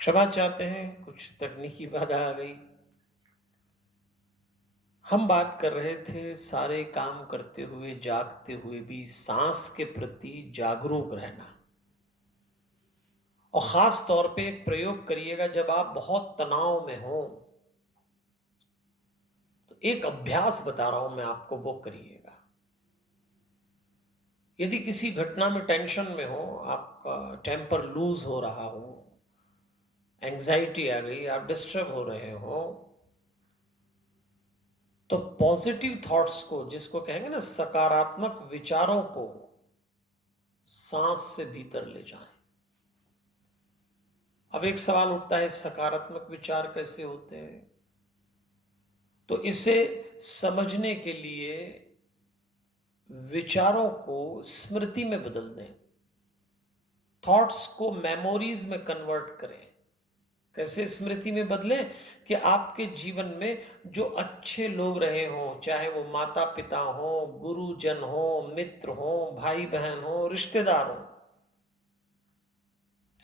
क्षमा चाहते हैं, कुछ तकनीकी बाधा आ गई। हम बात कर रहे थे सारे काम करते हुए, जागते हुए भी सांस के प्रति जागरूक रहना। और खास तौर पे एक प्रयोग करिएगा जब आप बहुत तनाव में हो, तो एक अभ्यास बता रहा हूं मैं आपको, वो करिएगा। यदि किसी घटना में टेंशन में हो, आपका टेम्पर लूज हो रहा हो, एंजाइटी आ गई, आप डिस्टर्ब हो रहे हो, तो पॉजिटिव थॉट्स को, जिसको कहेंगे ना सकारात्मक विचारों को, सांस से भीतर ले जाएं। अब एक सवाल उठता है, सकारात्मक विचार कैसे होते हैं? तो इसे समझने के लिए विचारों को स्मृति में बदल दें, थॉट्स को मेमोरीज में कन्वर्ट करें। कैसे स्मृति में बदलें? कि आपके जीवन में जो अच्छे लोग रहे हों, चाहे वो माता पिता हो, गुरुजन हो, मित्र हो, भाई बहन हो, रिश्तेदार हो,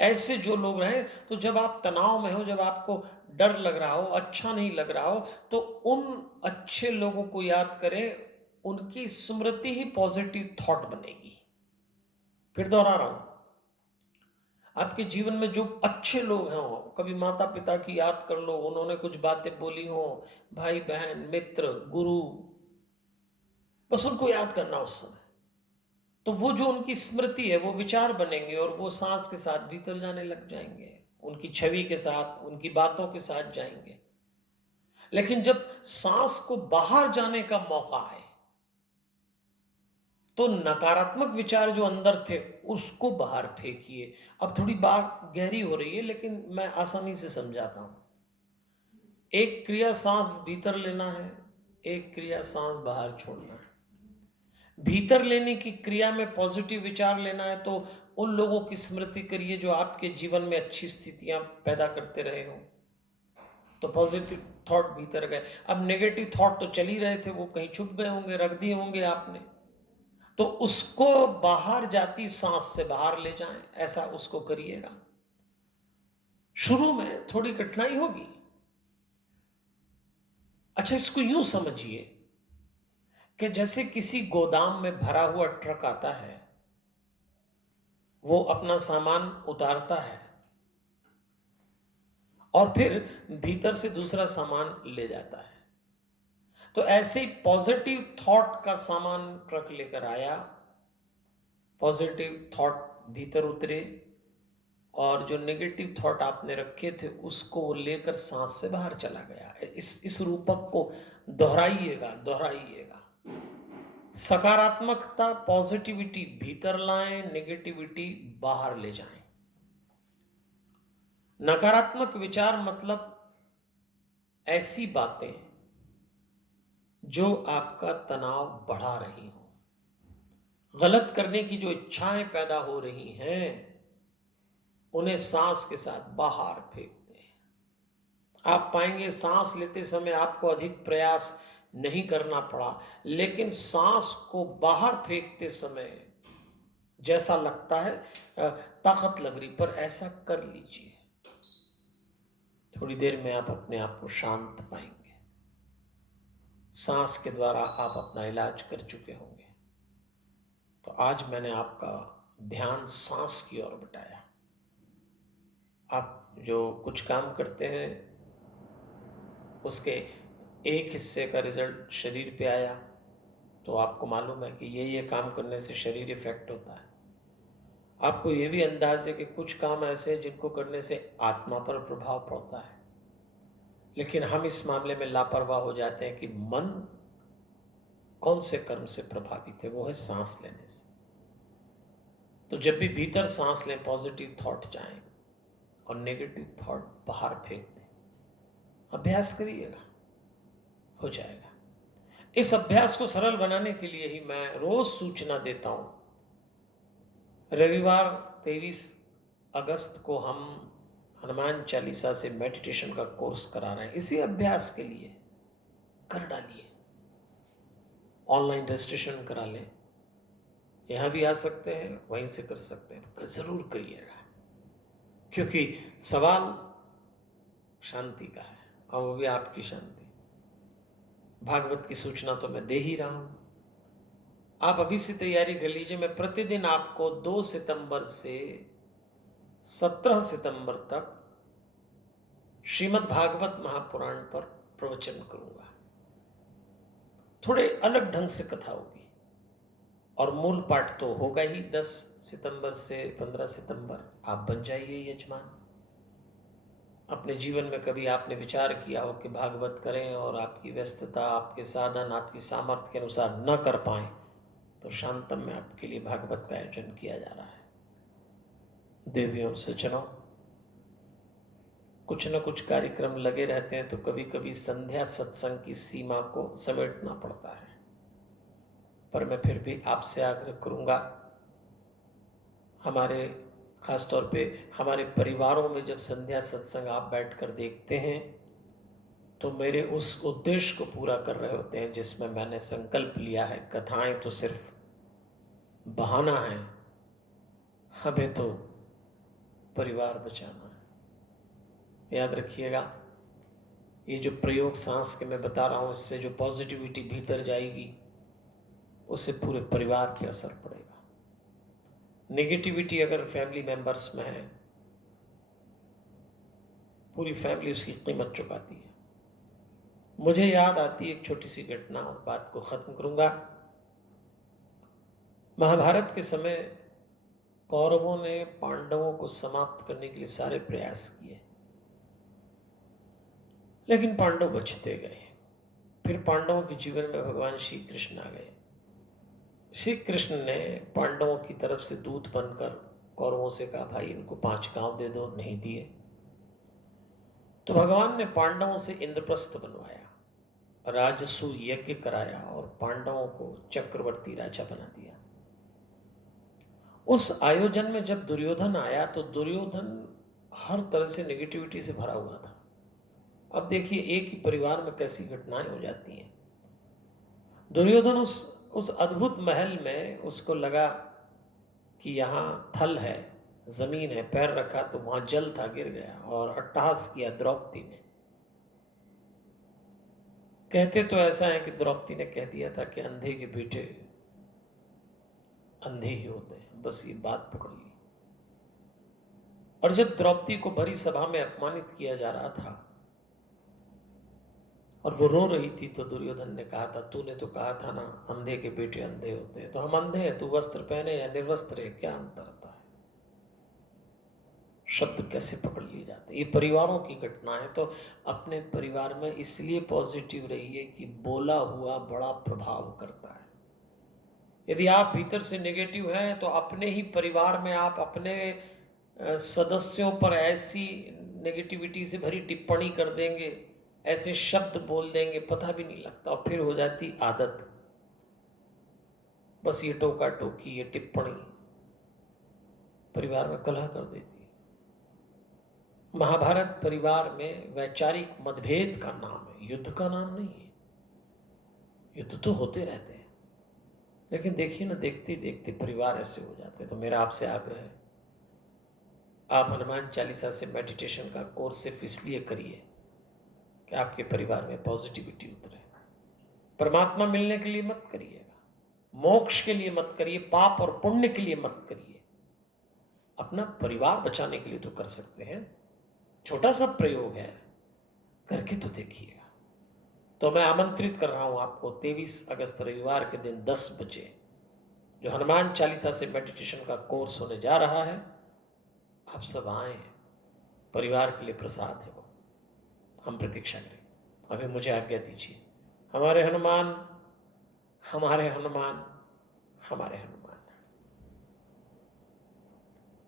ऐसे जो लोग रहे, तो जब आप तनाव में हो, जब आपको डर लग रहा हो, अच्छा नहीं लग रहा हो, तो उन अच्छे लोगों को याद करें, उनकी स्मृति ही पॉजिटिव थॉट बनेगी। फिर दोहरा रहा हूं, आपके जीवन में जो अच्छे लोग हैं, हो कभी माता पिता की याद कर लो, उन्होंने कुछ बातें बोली हो, भाई बहन, मित्र, गुरु, बस उनको याद करना उस समय। तो वो जो उनकी स्मृति है, वो विचार बनेंगे और वो सांस के साथ भीतर जाने लग जाएंगे, उनकी छवि के साथ, उनकी बातों के साथ जाएंगे। लेकिन जब सांस को बाहर जाने का मौका आए, तो नकारात्मक विचार जो अंदर थे उसको बाहर फेंकिए। अब थोड़ी बात गहरी हो रही है, लेकिन मैं आसानी से समझाता हूं। एक क्रिया सांस भीतर लेना है, एक क्रिया सांस बाहर छोड़ना है। भीतर लेने की क्रिया में पॉजिटिव विचार लेना है, तो उन लोगों की स्मृति करिए जो आपके जीवन में अच्छी स्थितियां पैदा करते रहे हो, तो पॉजिटिव थॉट भीतर गए। अब नेगेटिव थॉट तो चल ही रहे थे, वो कहीं छुप गए होंगे, रख दिए होंगे आपने, तो उसको बाहर जाती सांस से बाहर ले जाएं, ऐसा उसको करिएगा। शुरू में थोड़ी कठिनाई होगी। अच्छा, इसको यूं समझिए कि जैसे किसी गोदाम में भरा हुआ ट्रक आता है, वो अपना सामान उतारता है और फिर भीतर से दूसरा सामान ले जाता है। तो ऐसे ही पॉजिटिव थॉट का सामान ट्रक लेकर आया, पॉजिटिव थॉट भीतर उतरे, और जो नेगेटिव थॉट आपने रखे थे उसको वो लेकर सांस से बाहर चला गया। इस रूपक को दोहराइएगा, दोहराइएगा। सकारात्मकता, पॉजिटिविटी भीतर लाएं, नेगेटिविटी बाहर ले जाएं। नकारात्मक विचार मतलब ऐसी बातें जो आपका तनाव बढ़ा रही हो, गलत करने की जो इच्छाएं पैदा हो रही हैं, उन्हें सांस के साथ बाहर फेंक दें। आप पाएंगे सांस लेते समय आपको अधिक प्रयास नहीं करना पड़ा, लेकिन सांस को बाहर फेंकते समय जैसा लगता है ताकत लग रही, पर ऐसा कर लीजिए। थोड़ी देर में आप अपने आप को शांत पाएंगे। सांस के द्वारा आप अपना इलाज कर चुके होंगे। तो आज मैंने आपका ध्यान सांस की ओर बटाया। आप जो कुछ काम करते हैं उसके एक हिस्से का रिजल्ट शरीर पे आया, तो आपको मालूम है कि ये काम करने से शरीर इफेक्ट होता है। आपको ये भी अंदाज है कि कुछ काम ऐसे हैं जिनको करने से आत्मा पर प्रभाव पड़ता है। लेकिन हम इस मामले में लापरवाह हो जाते हैं कि मन कौन से कर्म से प्रभावित है, वो है सांस लेने से। तो जब भी भीतर सांस लें, पॉजिटिव थॉट जाएं और नेगेटिव थॉट बाहर फेंक दें। अभ्यास करिएगा, हो जाएगा। इस अभ्यास को सरल बनाने के लिए ही मैं रोज सूचना देता हूं। रविवार 23 अगस्त को हम हनुमान चालीसा से मेडिटेशन का कोर्स करा रहे हैं, इसी अभ्यास के लिए। कर डालिए, ऑनलाइन रजिस्ट्रेशन करा लें, यहां भी आ सकते हैं, वहीं से कर सकते हैं, जरूर करिएगा। क्योंकि सवाल शांति का है और वो भी आपकी शांति। भागवत की सूचना तो मैं दे ही रहा हूं, आप अभी से तैयारी कर लीजिए। मैं प्रतिदिन आपको 2 सितंबर से 17 सितंबर तक श्रीमद् भागवत महापुराण पर प्रवचन करूंगा। थोड़े अलग ढंग से कथा होगी और मूल पाठ तो होगा ही। 10 सितंबर से 15 सितंबर आप बन जाइए यजमान। अपने जीवन में कभी आपने विचार किया हो कि भागवत करें और आपकी व्यस्तता, आपके साधन, आपकी सामर्थ्य के अनुसार न कर पाए, तो शांतम में आपके लिए भागवत का आयोजन किया जा रहा है। देवियों सज्जनों, कुछ न कुछ कार्यक्रम लगे रहते हैं, तो कभी कभी संध्या सत्संग की सीमा को समेटना पड़ता है। पर मैं फिर भी आपसे आग्रह करूंगा, हमारे खासतौर पे हमारे परिवारों में जब संध्या सत्संग आप बैठकर देखते हैं, तो मेरे उस उद्देश्य को पूरा कर रहे होते हैं जिसमें मैंने संकल्प लिया है। कथाएं तो सिर्फ बहाना है, हमें तो परिवार बचाना है। याद रखिएगा, ये जो प्रयोग सांस के मैं बता रहा हूं, इससे जो पॉजिटिविटी भीतर जाएगी, उससे पूरे परिवार पे असर पड़ेगा। नेगेटिविटी अगर फैमिली मेंबर्स में है, पूरी फैमिली उसकी कीमत चुकाती है। मुझे याद आती है एक छोटी सी घटना और बात को खत्म करूंगा। महाभारत के समय कौरवों ने पांडवों को समाप्त करने के लिए सारे प्रयास किए, लेकिन पांडव बचते गए। फिर पांडवों के जीवन में भगवान श्री कृष्ण आ गए। श्री कृष्ण ने पांडवों की तरफ से दूत बनकर कौरवों से कहा, भाई इनको 5 गांव दे दो। नहीं दिए तो भगवान ने पांडवों से इंद्रप्रस्थ बनवाया, राजसु यज्ञ कराया और पांडवों को चक्रवर्ती राजा बना दिया। उस आयोजन में जब दुर्योधन आया, तो दुर्योधन हर तरह से नेगेटिविटी से भरा हुआ था। अब देखिए, एक ही परिवार में कैसी घटनाएं हो जाती हैं। दुर्योधन उस अद्भुत महल में उसको लगा कि यहाँ थल है, जमीन है, पैर रखा तो वहां जल था, गिर गया और अट्टहास किया द्रौपदी ने। कहते तो ऐसा है कि द्रौपदी ने कह दिया था कि अंधे के बेटे अंधे ही होते हैं, बस ये बात पकड़ ली। और जब द्रौपदी को भरी सभा में अपमानित किया जा रहा था और वो रो रही थी, तो दुर्योधन ने कहा था, तूने तो कहा था ना अंधे के बेटे अंधे होते हैं, तो हम अंधे हैं, तू वस्त्र पहने या निर्वस्त्र है, क्या अंतर होता है। शब्द कैसे पकड़ लिए जाते हैं। ये परिवारों की घटना है। तो अपने परिवार में इसलिए पॉजिटिव रहिए कि बोला हुआ बड़ा प्रभाव करता है। यदि आप भीतर से नेगेटिव हैं, तो अपने ही परिवार में आप अपने सदस्यों पर ऐसी नेगेटिविटी से भरी टिप्पणी कर देंगे, ऐसे शब्द बोल देंगे, पता भी नहीं लगता, और फिर हो जाती आदत। बस ये टोका टोकी, ये टिप्पणी परिवार में कलह कर देती है। महाभारत परिवार में वैचारिक मतभेद का नाम है, युद्ध का नाम नहीं है। युद्ध तो होते रहते हैं, लेकिन देखिए ना, देखते देखते परिवार ऐसे हो जाते हैं। तो मेरा आपसे आग्रह है, आप हनुमान चालीसा से मेडिटेशन का कोर्स सिर्फ इसलिए करिए कि आपके परिवार में पॉजिटिविटी उतरे। परमात्मा मिलने के लिए मत करिएगा, मोक्ष के लिए मत करिए, पाप और पुण्य के लिए मत करिए, अपना परिवार बचाने के लिए तो कर सकते हैं। छोटा सा प्रयोग है, करके तो देखिएगा। तो मैं आमंत्रित कर रहा हूं आपको 23 अगस्त रविवार के दिन 10 बजे जो हनुमान चालीसा से मेडिटेशन का कोर्स होने जा रहा है, आप सब आए। परिवार के लिए प्रसाद है वो, हम प्रतीक्षा करें। अभी मुझे आज्ञा दीजिए। हमारे हनुमान, हमारे हनुमान, हमारे हनुमान।